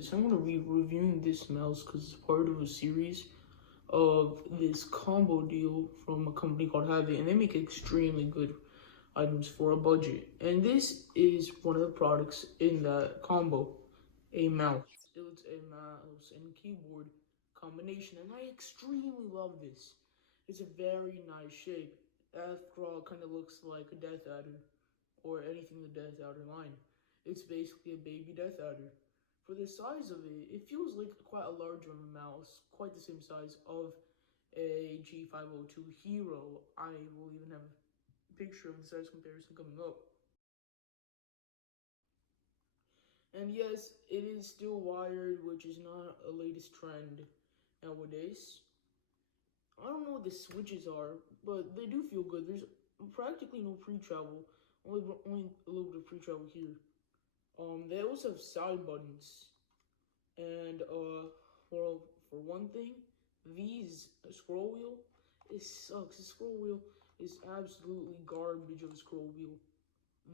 So I'm going to be reviewing this mouse because it's part of a series of this combo deal from a company called Havit, and they make extremely good items for a budget. And this is one of the products in that combo, a mouse. It's a mouse and keyboard combination, and I extremely love this. It's a very nice shape. After all, it kind of looks like a Death Adder or anything the Death Adder line. It's basically a baby Death Adder. For the size of it, it feels like quite a larger mouse, quite the same size of a G502 Hero. I will even have a picture of the size comparison coming up. And yes, it is still wired, which is not a latest trend nowadays. I don't know what the switches are, but they do feel good. There's practically no pre-travel, only a little bit of pre-travel here. They also have side buttons, and well, for one thing, these scroll wheel, it sucks. The scroll wheel is absolutely garbage of a scroll wheel.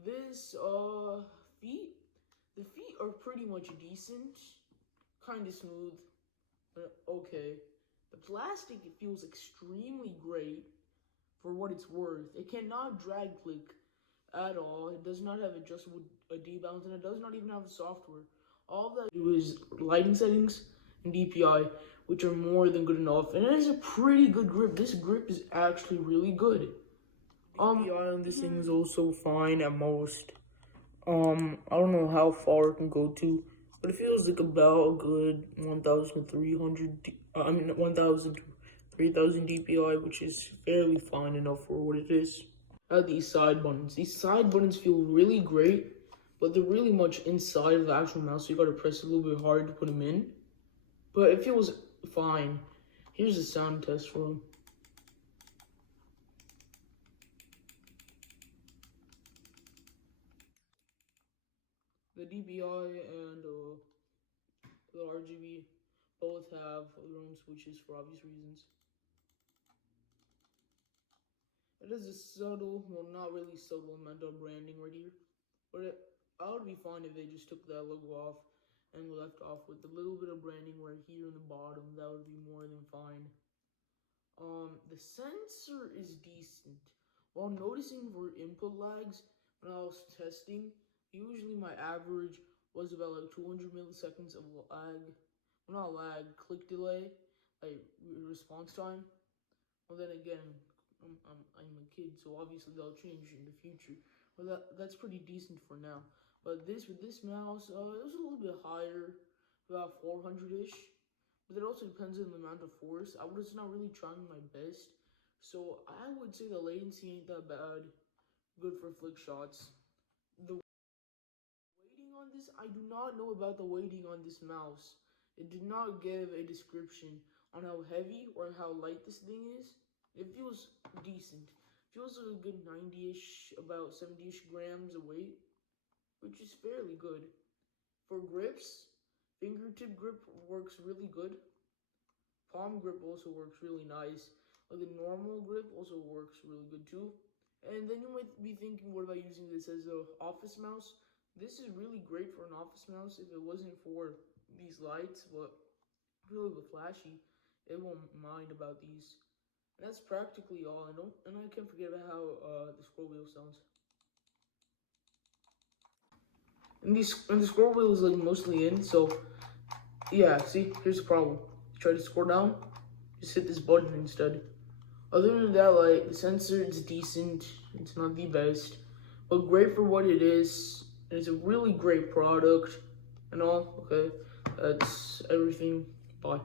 This feet, the feet are pretty much decent, kind of smooth, okay. The plastic, it feels extremely great for what it's worth. It cannot drag click at all. It does not have adjustable D-bounce, and it does not even have software. All that it was lighting settings and DPI, which are more than good enough, and it has a pretty good grip. This grip is actually really good. DPI on this thing is also fine at most. I don't know how far it can go to, but it feels like about a good 1,300. 1,000 to 3,000 DPI, which is fairly fine enough for what it is. These side buttons. These side buttons feel really great, but they're really much inside of the actual mouse, so you gotta press a little bit hard to put them in. But it feels fine. Here's a sound test for them. The DPI and the RGB both have their own switches for obvious reasons. It is a subtle, well, not really subtle amount of branding right here, but I would be fine if they just took that logo off and left off with a little bit of branding right here in the bottom. That would be more than fine. The sensor is decent. While noticing for input lags when I was testing, usually my average was about like 200 milliseconds of lag. Well, not lag, click delay, like response time. Well, then again, I'm a kid, so obviously that'll change in the future. But that's pretty decent for now. But with this mouse, it was a little bit higher, about 400-ish. But it also depends on the amount of force. I was not really trying my best, so I would say the latency ain't that bad. Good for flick shots. The weighting on this, I do not know about the weighting on this mouse. It did not give a description on how heavy or how light this thing is. It feels decent. Feels like a good 90-ish, about 70-ish grams of weight, which is fairly good. For grips, fingertip grip works really good. Palm grip also works really nice. Like the normal grip also works really good too. And then you might be thinking, what about using this as an office mouse? This is really great for an office mouse if it wasn't for these lights, but really flashy. It won't mind about these. And that's practically all. And I can't forget about how the scroll wheel sounds. And the scroll wheel is like mostly in, so yeah. See, here's the problem. Try to scroll down, just hit this button instead. Other than that, like the sensor, it's decent. It's not the best, but great for what it is. It's a really great product and all. Okay, that's everything. Bye.